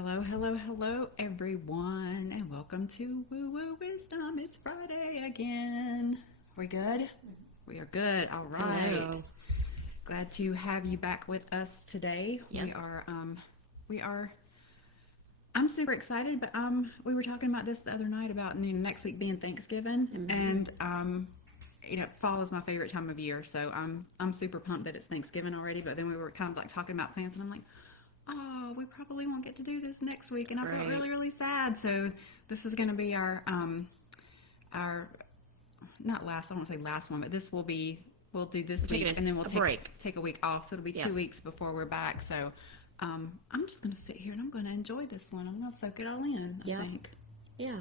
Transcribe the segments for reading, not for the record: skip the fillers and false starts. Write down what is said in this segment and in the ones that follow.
Hello, hello, hello, everyone, and welcome to Woo Woo Wisdom. It's Friday again. We good? We are good. All right. Hello. Glad to have you back with us today. Yes. We are. I'm super excited, but we were talking about this the other night about next week being Thanksgiving, and fall is my favorite time of year, so I'm super pumped that it's Thanksgiving already. But then we were kind of like talking about plans, and I'm like, oh, we probably won't get to do this next week, and I felt really, really sad. So this is going to be our not last. I don't want to say last one, but this will be. We'll do this week, and then we'll take a week off. So it'll be 2 weeks before we're back. So I'm just going to sit here and I'm going to enjoy this one. I'm going to soak it all in. I think. Yeah.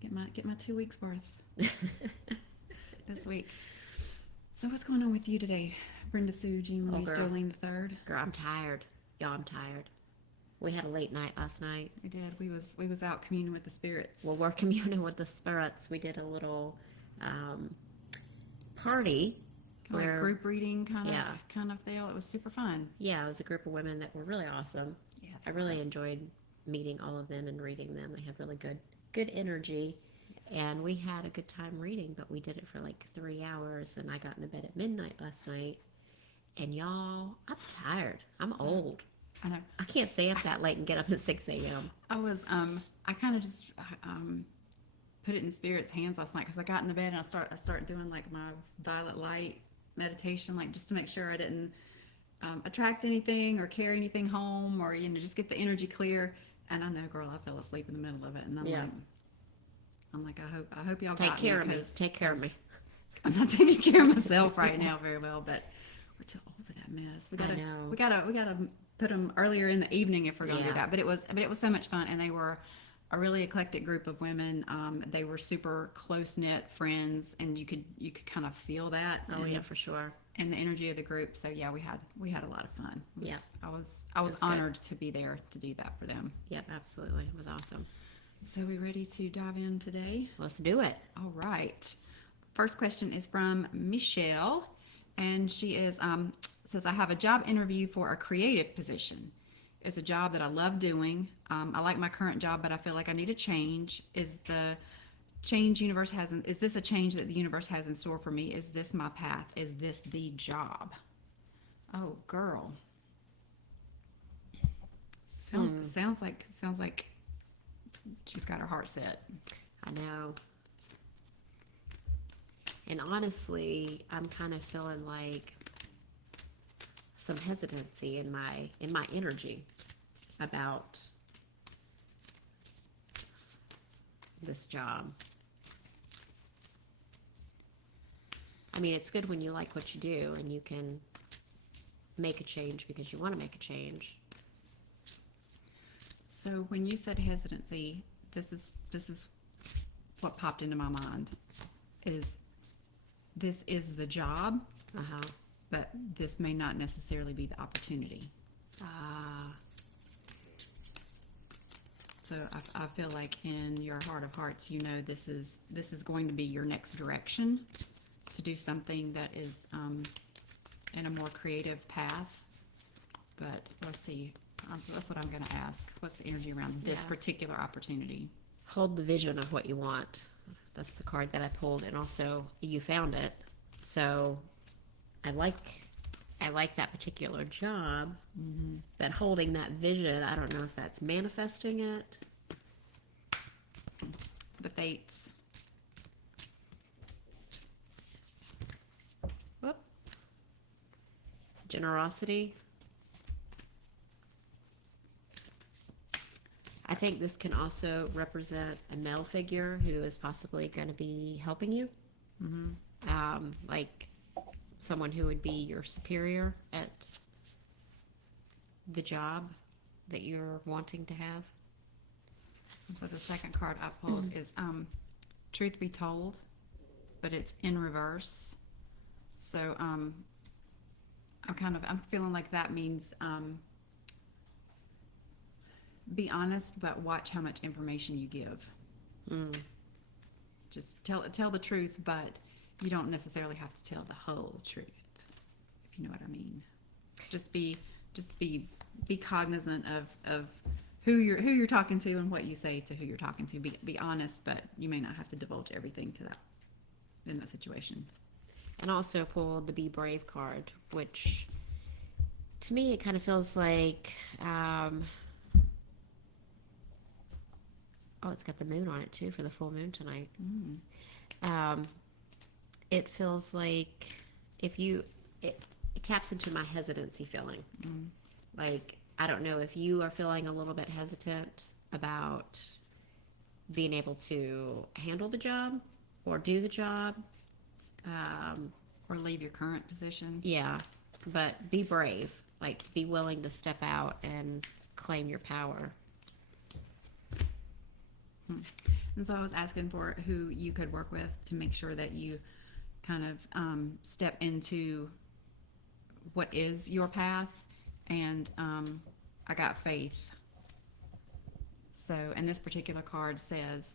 Get my 2 weeks worth this week. So what's going on with you today, Brenda, Sue, Jean, Louise, Jolene the Third? Girl, I'm tired. Y'all, I'm tired. We had a late night last night. We did. We was out communing with the spirits. Well, we're communing with the spirits. We did a little party. Like group reading kind of deal. It was super fun. Yeah, it was a group of women that were really awesome. Yeah, I really enjoyed meeting all of them and reading them. They had really good energy, and we had a good time reading. But we did it for like 3 hours, and I got in the bed at midnight last night. And y'all, I'm tired. I'm old. I know. I can't stay up that late and get up at 6 a.m. I kind of just put it in Spirit's hands last night because I got in the bed and I start doing like my violet light meditation, like just to make sure I didn't attract anything or carry anything home, or just get the energy clear. And I know, girl, I fell asleep in the middle of it, and I'm like, I hope y'all take care of me. Take care of me. I'm not taking care of myself right now very well, but we're too old for that mess. We gotta put them earlier in the evening if we're gonna do that. But it was so much fun, and they were a really eclectic group of women. They were super close knit friends, and you could kind of feel that. Oh yeah, for sure. And the energy of the group. So yeah, we had a lot of fun. I was That's honored to be there to do that for them. Yep, absolutely. It was awesome. So we ready to dive in today? Let's do it. All right. First question is from Michelle, and she says, I have a job interview for a creative position. It's a job that I love doing. I like my current job, but I feel like I need a change. Is this a change that the universe has in store for me? Is this my path? Is this the job? Oh, girl. Sounds like she's got her heart set. I know. And honestly, I'm kind of feeling like some hesitancy in my energy about this job. I mean, it's good when you like what you do and you can make a change because you want to make a change. So when you said hesitancy, this is what popped into my mind. This is the job, but this may not necessarily be the opportunity. So I feel like in your heart of hearts, this is going to be your next direction to do something that is in a more creative path. But let's see. That's what I'm going to ask. What's the energy around this particular opportunity? Hold the vision of what you want. That's the card that I pulled, and also you found it. So I like that particular job, but holding that vision, I don't know if that's manifesting it. The fates. Whoop. Generosity. I think this can also represent a male figure who is possibly going to be helping you. Like someone who would be your superior at the job that you're wanting to have. And so the second card I pulled is Truth Be Told, but it's in reverse. So I'm feeling like that means be honest, but watch how much information you give. Just tell the truth, but you don't necessarily have to tell the whole truth, if you know what I mean. Just be cognizant of who you're talking to and what you say to who you're talking to. Be honest, but you may not have to divulge everything to that in that situation. And also pulled the Be Brave card, which to me it kind of feels like oh, it's got the moon on it too for the full moon tonight. It feels like if you it taps into my hesitancy feeling. Like, I don't know if you are feeling a little bit hesitant about being able to handle the job or do the job. Or leave your current position. Yeah, but be brave. Like, be willing to step out and claim your power. And so I was asking for who you could work with to make sure that you kind of step into what is your path. And I got faith. So, and this particular card says,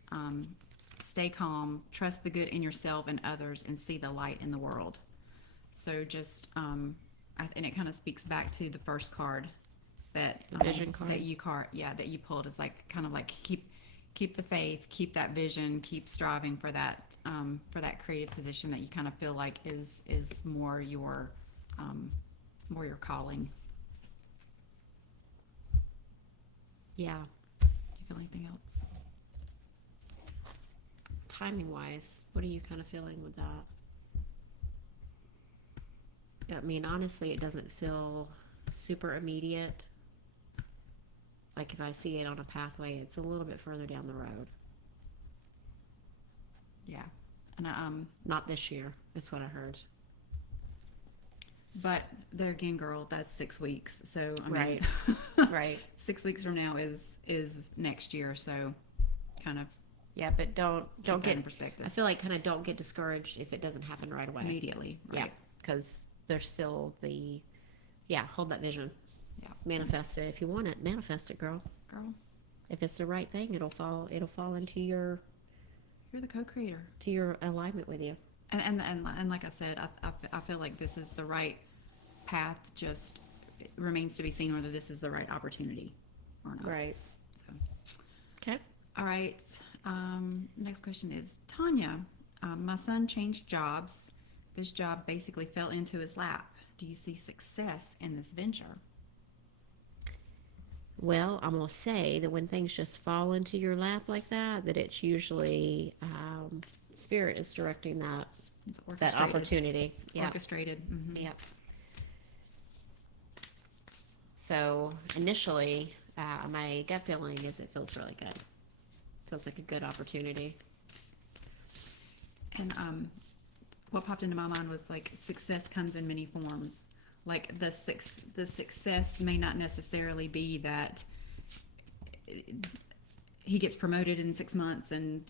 stay calm, trust the good in yourself and others, and see the light in the world. So just, and it kind of speaks back to the first card that the vision card that you pulled. Is like kind of like keep the faith, keep that vision, keep striving for that creative position that you kind of feel like is more your calling. Yeah. Do you feel anything else? Timing wise, what are you kind of feeling with that? I mean, honestly, it doesn't feel super immediate. Like, if I see it on a pathway, it's a little bit further down the road. Yeah. And not this year, is what I heard. But there again, girl, that's 6 weeks. So I Right. mean, Right. 6 weeks from now is next year. So kind of Yeah, but don't keep that get in perspective I feel like kind of don't get discouraged if it doesn't happen right away. immediately. Yeah, Right. because there's still hold that vision. Yeah. Manifest it if you want it. Manifest it, girl. If it's the right thing, it'll fall into You're the co-creator. to your alignment with you. And like I said, I feel like this is the right path. Just it remains to be seen whether this is the right opportunity or not. Right. So. Okay. All right. Next question is Tanya. My son changed jobs. This job basically fell into his lap. Do you see success in this venture? Well, I'm going to say that when things just fall into your lap like that it's usually Spirit is directing that It's that orchestrated. opportunity. Yeah. Orchestrated. Mm-hmm. Yep. So initially, my gut feeling is it feels really good. Feels like a good opportunity. And what popped into my mind was like success comes in many forms. Like the success may not necessarily be that he gets promoted in 6 months and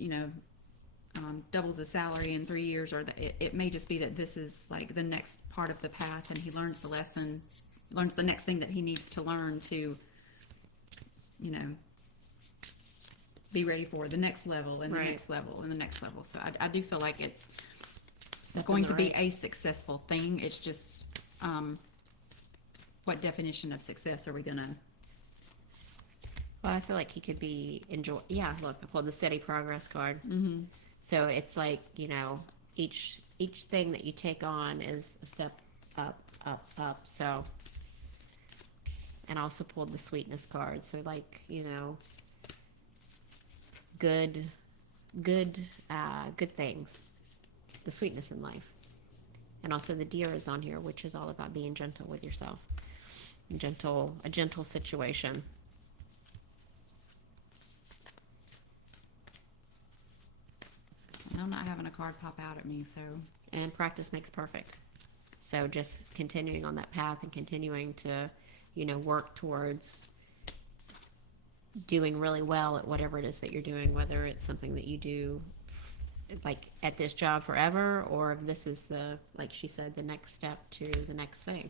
doubles his salary in 3 years, or it may just be that this is like the next part of the path, and he learns the lesson, learns the next thing that he needs to learn to, be ready for the next level and the Right. next level and the next level. So I do feel like it's Step going in the to be right- a successful thing. It's just what definition of success are we gonna? Well, I feel like he could be enjoy. Yeah, look, I pulled the steady progress card. Mm-hmm. So it's like each thing that you take on is a step up, up, up. So, and I also pulled the sweetness card. So like good things, the sweetness in life, and also the deer is on here, which is all about being gentle with yourself, a gentle situation. I'm not having a card pop out at me, so And practice makes perfect. So just continuing on that path and continuing to, work towards doing really well at whatever it is that you're doing, whether it's something that you do like at this job forever, or if this is like she said, the next step to the next thing.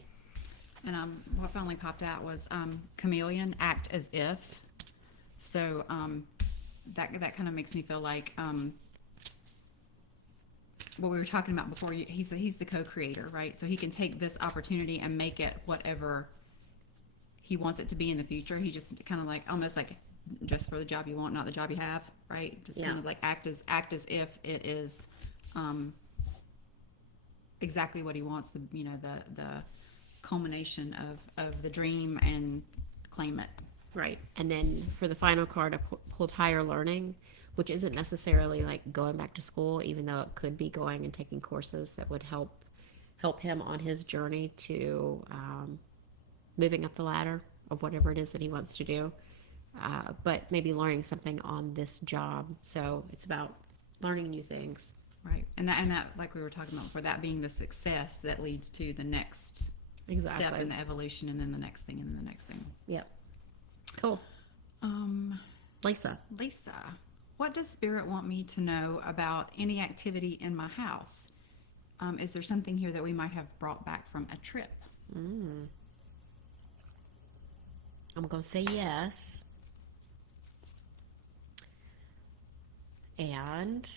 And what finally popped out was chameleon, act as if. So that kind of makes me feel like what we were talking about before. He's the co-creator, right? So he can take this opportunity and make it whatever he wants it to be in the future. He just kind of like almost like just for the job you want, not the job you have, right? Just kind of like act as if it is exactly what he wants. The culmination of the dream, and claim it. Right. And then for the final card, I pulled higher learning, which isn't necessarily like going back to school, even though it could be going and taking courses that would help him on his journey to moving up the ladder of whatever it is that he wants to do. But maybe learning something on this job. So it's about learning new things. Right. And that like we were talking about before, that being the success that leads to the next step in the evolution, and then the next thing, and then the next thing. Yep. Cool. Lisa, what does Spirit want me to know about any activity in my house? Is there something here that we might have brought back from a trip? I'm going to say yes. And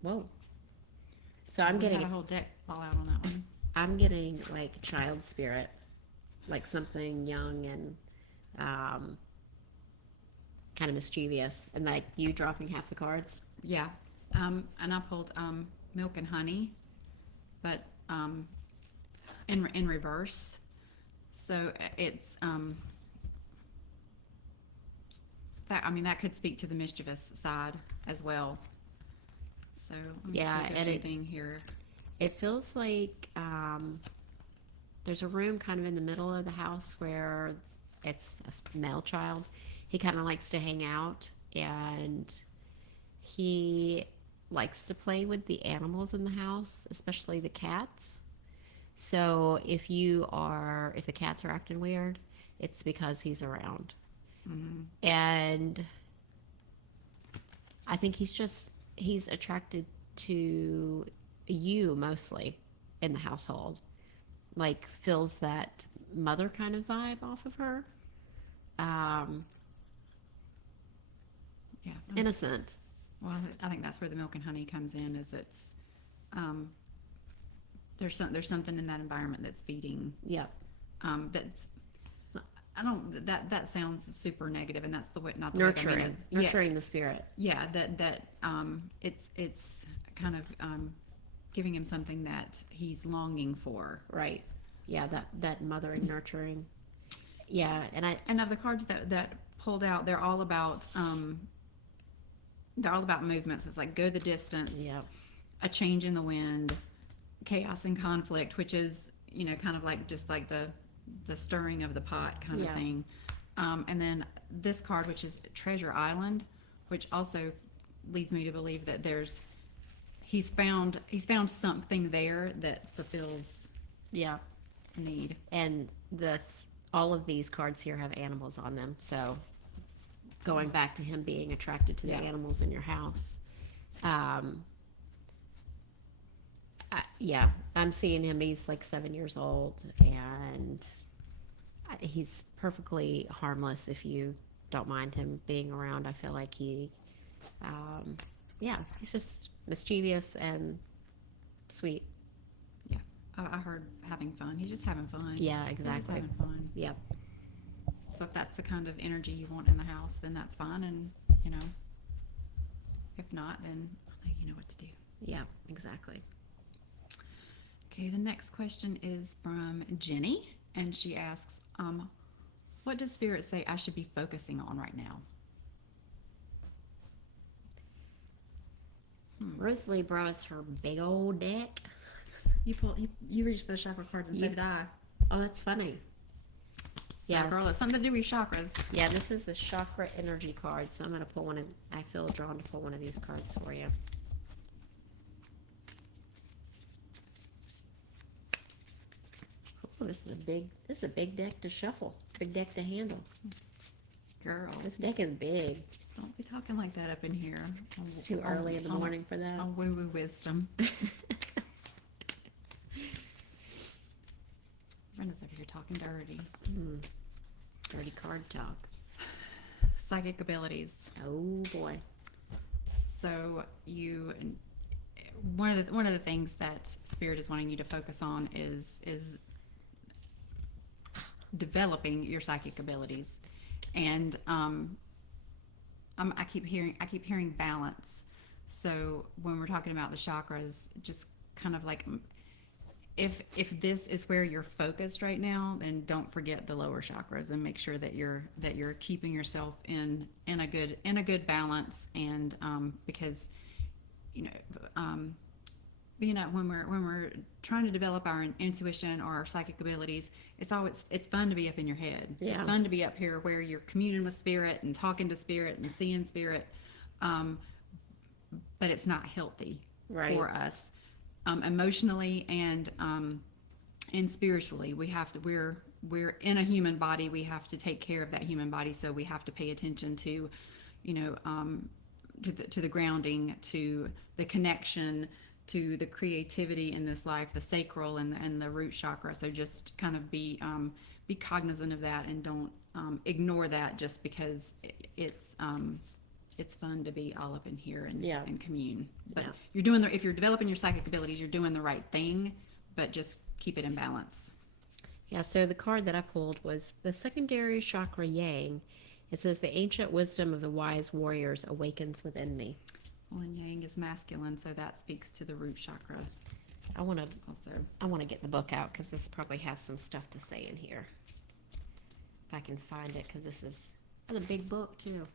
whoa. So I'm getting a whole deck fall out on that one. I'm getting like child spirit, like something young and kind of mischievous, and like you dropping half the cards. Yeah. And I pulled milk and honey, but in reverse. So it's that could speak to the mischievous side as well. So let me see if there's anything here. It feels like there's a room kind of in the middle of the house where it's a male child. He kind of likes to hang out, and he likes to play with the animals in the house, especially the cats. So if the cats are acting weird, it's because he's around. Mm-hmm. And I think he's attracted to you mostly in the household. Like feels that mother kind of vibe off of her. Yeah. Innocent. Well, I think that's where the milk and honey comes in. Is it's there's something in that environment that's feeding. Yeah. That sounds super negative, and that's the way, not the nurturing. way I mean it. Nurturing the spirit. Yeah. It's kind of giving him something that he's longing for. Right. Yeah. That mothering, nurturing. Yeah. And of the cards that pulled out, they're all about movements. It's like go the distance. Yeah. A change in the wind, chaos and conflict, which is kind of like just like the stirring of the pot kind of thing. And then this card, which is Treasure Island, which also leads me to believe that he's found something there that fulfills a need. And all of these cards here have animals on them, so going back to him being attracted to the animals in your house. I'm seeing him. He's like 7 years old, and he's perfectly harmless if you don't mind him being around. I feel like he's just mischievous and sweet. Yeah, I heard having fun. He's just having fun. Yeah, exactly. He's just having fun. Yep. So if that's the kind of energy you want in the house, then that's fine. And if not, then I think you know what to do. Yeah, exactly. Okay, the next question is from Jenny, and she asks, what does Spirit say I should be focusing on right now? Rosalie brought us her big old deck. You reached for the chakra cards, and so did I. Oh, that's funny. Yeah, girl, it's something to do with chakras. Yeah, this is the chakra energy card, so I'm going to pull one. I feel drawn to pull one of these cards for you. Oh, this is a big deck to shuffle. It's a big deck to handle. Girl, this deck is big. Don't be talking like that up in here. It's too early in the morning for that. On woo-woo wisdom. Brenda's over here talking dirty. Dirty card talk. Psychic abilities. Oh boy. So one of the things that Spirit is wanting you to focus on is developing your psychic abilities, and I keep hearing balance. So when we're talking about the chakras, just kind of like, if this is where you're focused right now, then don't forget the lower chakras, and make sure that you're keeping yourself in a good balance. And because you know being at when we're trying to develop our intuition or our psychic abilities, it's fun to be up in your head. Yeah. It's fun to be up here where you're communing with Spirit and talking to Spirit and seeing Spirit, but it's not healthy for us, emotionally and spiritually. We're in a human body. We have to take care of that human body, so we have to pay attention to, to the grounding, to the connection, to the creativity in this life, the sacral and the root chakra. So just kind of be cognizant of that, and don't ignore that just because it's fun to be all up in here and commune. But if you're developing your psychic abilities, you're doing the right thing, but just keep it in balance. Yeah, so the card that I pulled was the secondary chakra yang. It says, the ancient wisdom of the wise warriors awakens within me. Well, and yang is masculine, so that speaks to the root chakra. I want to get the book out, because this probably has some stuff to say in here. If I can find it, because this is a big book too.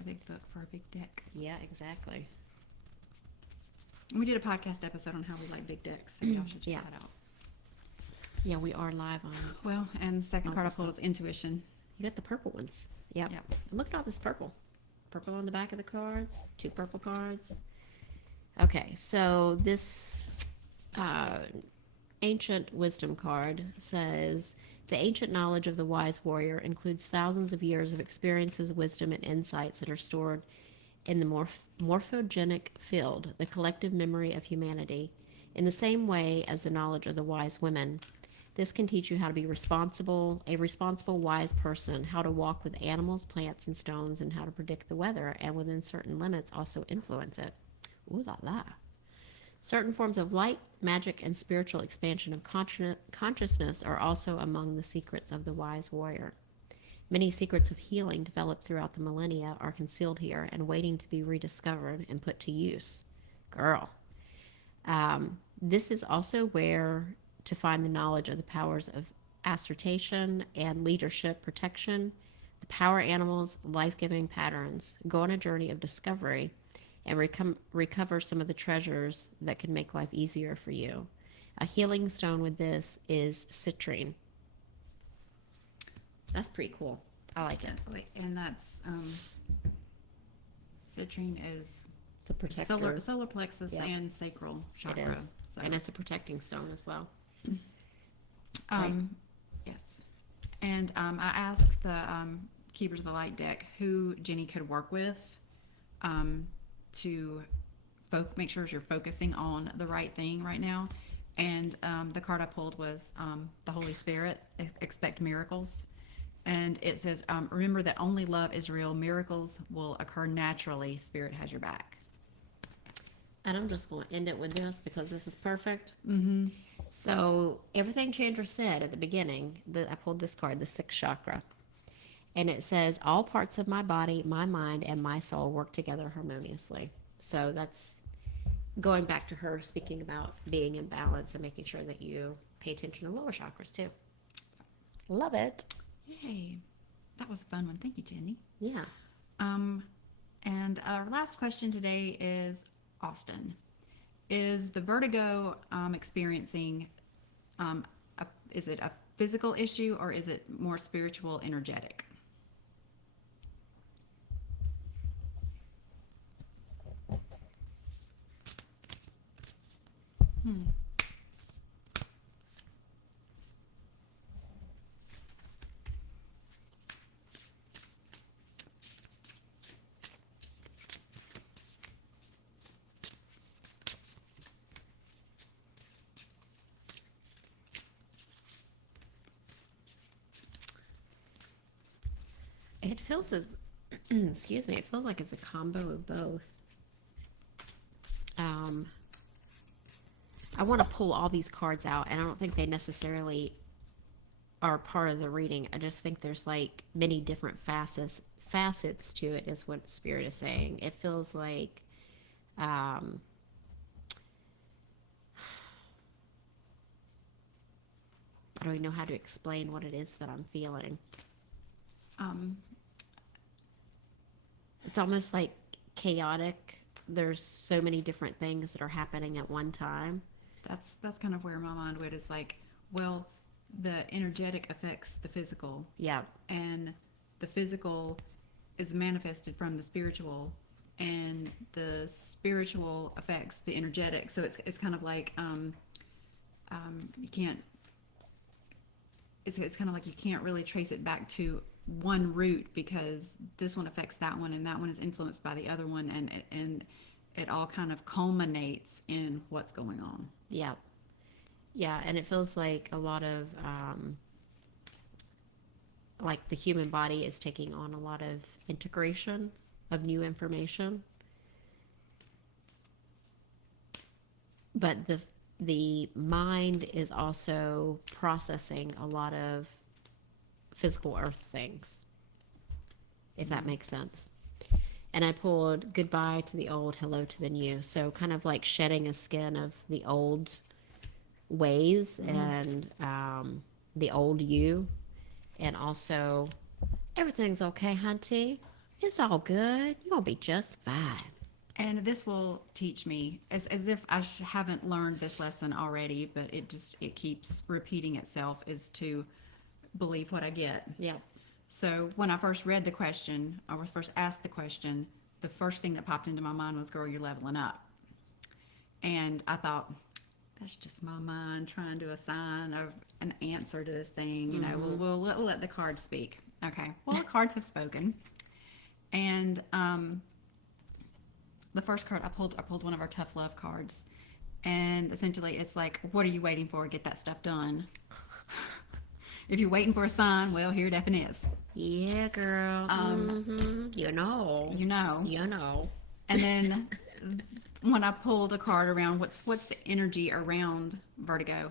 A big book for a big deck. Yeah, exactly. And we did a podcast episode on how we like big decks, so y'all should check that out. Yeah, we are live on. Well, and the second card I pulled is intuition. You got the purple ones. Yep. Look at all this purple. Purple on the back of the cards. 2 purple cards. Okay, so this ancient wisdom card says, the ancient knowledge of the wise warrior includes thousands of years of experiences, wisdom, and insights that are stored in the morphogenic field, the collective memory of humanity. In the same way as the knowledge of the wise women, this can teach you how to be a responsible, wise person, how to walk with animals, plants, and stones, and how to predict the weather, and within certain limits also influence it. Ooh la la. Certain forms of light, magic, and spiritual expansion of consciousness are also among the secrets of the wise warrior. Many secrets of healing developed throughout the millennia are concealed here and waiting to be rediscovered and put to use. Girl. This is also where to find the knowledge of the powers of assertion and leadership, protection, the power animals, life-giving patterns. Go on a journey of discovery and recover some of the treasures that can make life easier for you. A healing stone with this is citrine. That's pretty cool. I like it. And that's citrine is it's a protector. Solar plexus and sacral chakra. It is. So. And it's a protecting stone as well. Yes. And I asked the Keepers of the Light deck who Jenny could work with to make sure you're focusing on the right thing right now. And the card I pulled was the Holy Spirit. Expect miracles. And it says, remember that only love is real. Miracles will occur naturally. Spirit has your back. And I'm just going to end it with this because this is perfect. Mm-hmm. So everything Chandra said at the beginning, I pulled this card, the 6th chakra. And it says, all parts of my body, my mind, and my soul work together harmoniously. So that's going back to her speaking about being in balance and making sure that you pay attention to lower chakras too. Love it. Yay. That was a fun one. Thank you, Jenny. Yeah. And our last question today is, Austin, is the vertigo experiencing, is it a physical issue or is it more spiritual, energetic? It feels excuse me, it feels like it's a combo of both. I want to pull all these cards out, and I don't think they necessarily are part of the reading. I just think there's like many different facets to it, is what Spirit is saying. It feels like um, I don't even know how to explain what it is that I'm feeling. Um, It's almost like chaotic. There's so many different things that are happening at one time. that's kind of where my mind went. Is like, well, the energetic affects the physical, Yeah. and the physical is manifested from the spiritual, and the spiritual affects the energetic. So it's kind of like you can't. It's kind of like you can't really trace it back to one root, because this one affects that one, and that one is influenced by the other one, and it all kind of culminates in what's going on. Yeah. Yeah, and it feels like a lot of like the human body is taking on a lot of integration of new information, but the mind is also processing a lot of physical earth things, if that makes sense. And I pulled goodbye to the old, hello to the new. So kind of like shedding a skin of the old ways and the old you, and also everything's okay, hunty. It's all good. You're gonna be just fine. And this will teach me, as if I haven't learned this lesson already, but it keeps repeating itself, is to believe what I get. Yeah. So when I first read the question, I was first asked the question, the first thing that popped into my mind was, girl, you're leveling up. And I thought, that's just my mind trying to assign an answer to this thing. You know, we'll let the cards speak. Okay. Well, the cards have spoken. And the first card I pulled one of our tough love cards. And essentially it's like, what are you waiting for? Get that stuff done. If you're waiting for a sign, well, here it effing is. Yeah, girl. You know. You know. You know. And then when I pulled a card around what's the energy around vertigo,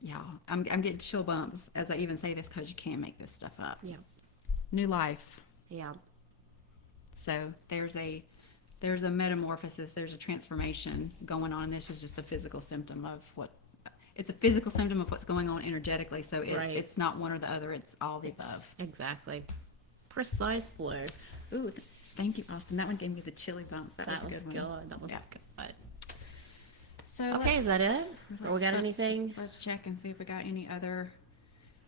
yeah, I'm getting chill bumps as I even say this, because you can't make this stuff up. Yeah. New life. Yeah. So there's a metamorphosis, there's a transformation going on. This is just a physical symptom of it's a physical symptom of what's going on energetically. So it's not one or the other, it's all the above. Exactly. Precisely. Ooh, thank you, Austin. That one gave me the chilly bumps. That was a good one. That was good. So Okay, is that it? Or we got anything? Let's check and see if we got any other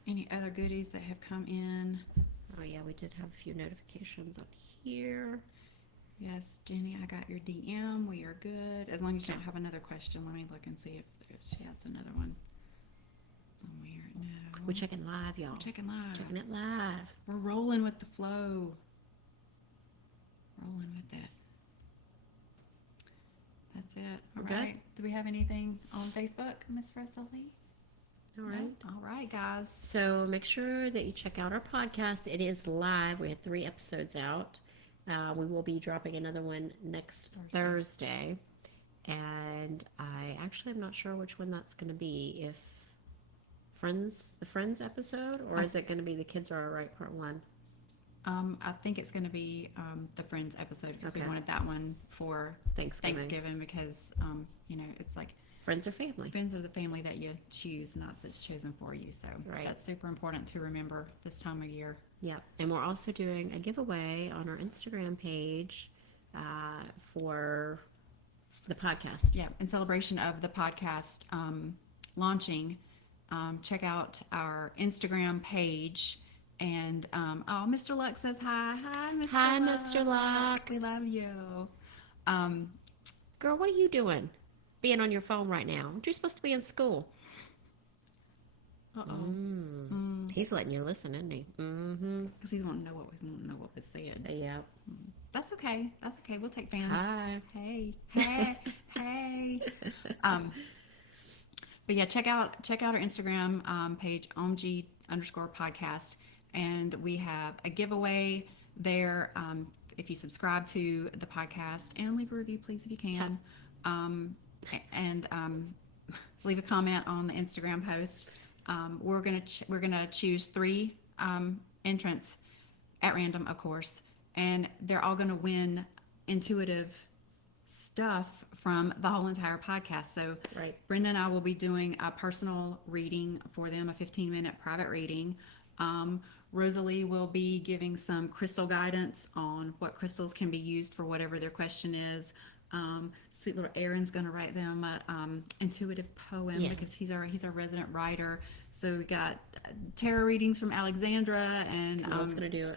goodies that have come in. Oh yeah, we did have a few notifications on here. Yes, Jenny, I got your DM. We are good. As long as you don't have another question, let me look and see if she has another one somewhere. No. We're checking live, y'all. We're checking live. Checking it live. We're rolling with the flow. Rolling with it. That's it. All right. Do we have anything on Facebook, Miss Rosalie? All right. No? All right, guys. So make sure that you check out our podcast. It is live. We have 3 episodes out. We will be dropping another one next Thursday. And I actually am not sure which one that's going to be. If the Friends episode, or is it going to be the Kids Are Alright Part 1? I think it's going to be the Friends episode, because we wanted that one for Thanksgiving because, it's like Friends are family. Friends are the family that you choose, not that's chosen for you. So that's super important to remember this time of year. Yeah, and we're also doing a giveaway on our Instagram page for the podcast. Yeah, in celebration of the podcast launching, check out our Instagram page. And Mr. Luck says hi. Hi, Mr. Hi, Luck. Mr. Luck. We love you. Girl, what are you doing? Being on your phone right now? Aren't you supposed to be in school? He's letting you listen, isn't he? Because he doesn't know what was said. Yeah. That's okay. That's okay. We'll take fans. Hi. Hey. Hey. But yeah, check out our Instagram page, Ohm-g _podcast, and we have a giveaway there. If you subscribe to the podcast and leave a review, please, if you can. and leave a comment on the Instagram post. We're gonna choose 3 entrants at random, of course, and they're all gonna win intuitive stuff from the whole entire podcast. So Right. Brenda and I will be doing a personal reading for them, a 15-minute private reading. Rosalie will be giving some crystal guidance on what crystals can be used for whatever their question is. Sweet little Aaron's going to write them an intuitive poem Yeah. because he's our resident writer. So we got tarot readings from Alexandra and I was going to do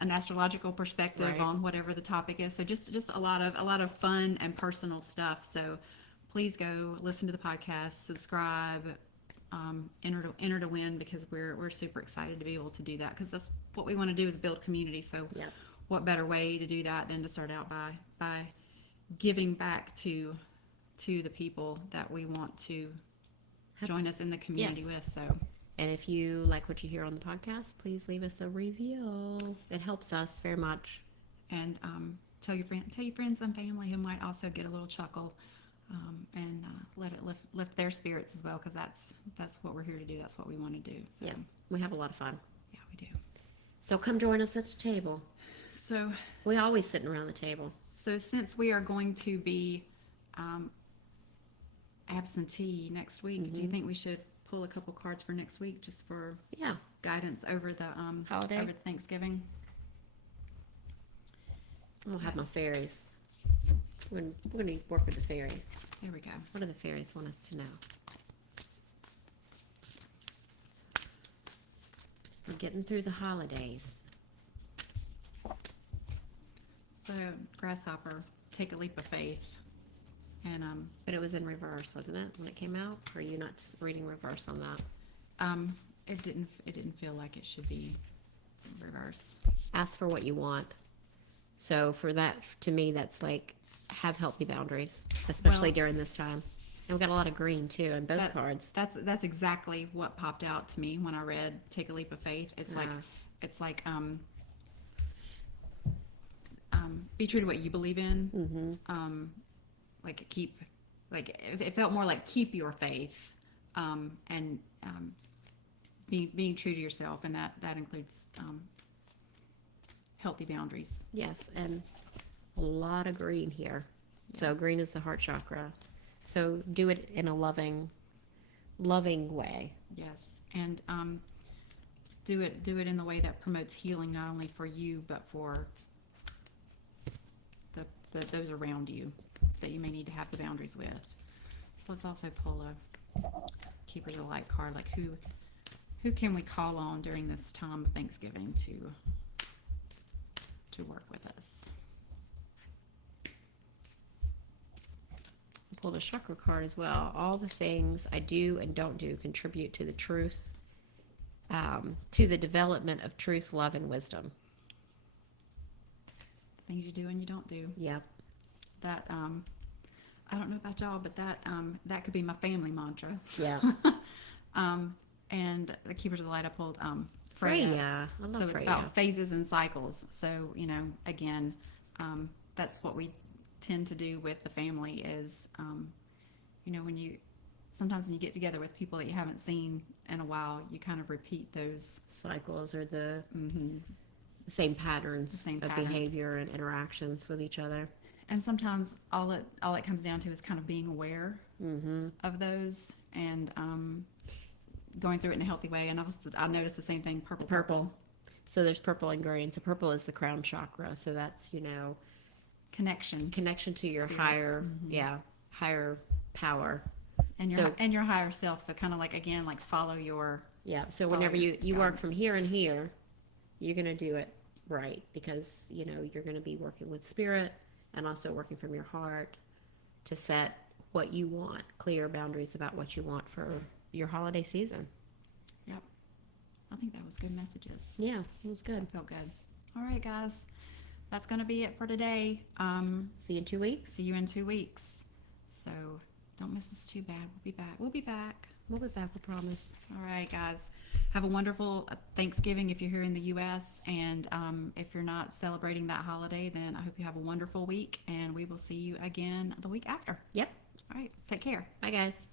an astrological perspective Right. on whatever the topic is. So just a lot of fun and personal stuff. So please go listen to the podcast, subscribe, enter to win, because we're super excited to be able to do that, because that's what we want to do, is build community. So Yeah. what better way to do that than to start out by giving back to the people that we want to join us in the community Yes. with. So And if you like what you hear on the podcast, please leave us a review. It helps us very much. and tell your friends and family who might also get a little chuckle, and let it lift their spirits as well, because that's what we're here to do. That's what we want to do. So Yeah. We have a lot of fun. yeah, we do. So come join us at the table. So We always sitting around the table. since we are going to be absentee next week, do you think we should pull a couple cards for next week, just for Yeah. guidance over the Holiday? over Thanksgiving? I'll have my fairies. We're going to work with the fairies. There we go. What do the fairies want us to know? We're getting through the holidays. So Grasshopper, take a leap of faith, and But it was in reverse, wasn't it, when it came out? Or are you not reading reverse on that? it didn't feel like it should be reverse. Ask for what you want. So for that, to me, that's like, have healthy boundaries, especially Well- during this time. And we got a lot of green too in both cards. That's exactly what popped out to me when I read "Take a Leap of Faith." It's like be true to what you believe in. Mm-hmm. It felt more like keep your faith, and being true to yourself, and that includes healthy boundaries. Yes, and a lot of green here. So green is the heart chakra. So do it in a loving way. Yes, and do it in the way that promotes healing, not only for you but for those around you that you may need to have the boundaries with. So let's also pull a Keepers of Light card. Like who can we call on during this time of Thanksgiving to work with us? Pulled a chakra card as well. All the things I do and don't do contribute to the truth, to the development of truth, love, and wisdom. Things you do and you don't do. Yep. That I don't know about y'all, but that could be my family mantra. Yeah. And the Keepers of the Light, I pulled Freya. I love So Freya. it's about phases and cycles. So, again, that's what we tend to do with the family is, sometimes when you get together with people that you haven't seen in a while, you kind of repeat those. Cycles are the Mm-hmm. same patterns same of patterns. behavior and interactions with each other. And sometimes all it comes down to is kind of being aware Mm-hmm. of those and going through it in a healthy way. And I noticed the same thing, purple. So there's purple and green. So purple is the crown chakra. So that's, Connection. connection to your Spirit. higher power. And So- your higher self. So kind of like, again, like follow your, Yeah. So Follow whenever your you work guidance. from here and here, you're going to do it right because, you're going to be working with spirit and also working from your heart to set what you want, clear boundaries about what you want for your holiday season. yep. I think that was good messages. Yeah, it was good. Felt good. All right, guys. That's going to be it for today. See you in 2 weeks. See you in 2 weeks. So don't miss us too bad. We'll be back. We'll be back. We'll be back, we promise. All right, guys. Have a wonderful Thanksgiving if you're here in the U.S. And if you're not celebrating that holiday, then I hope you have a wonderful week. And we will see you again the week after. Yep. All right. Take care. Bye, guys.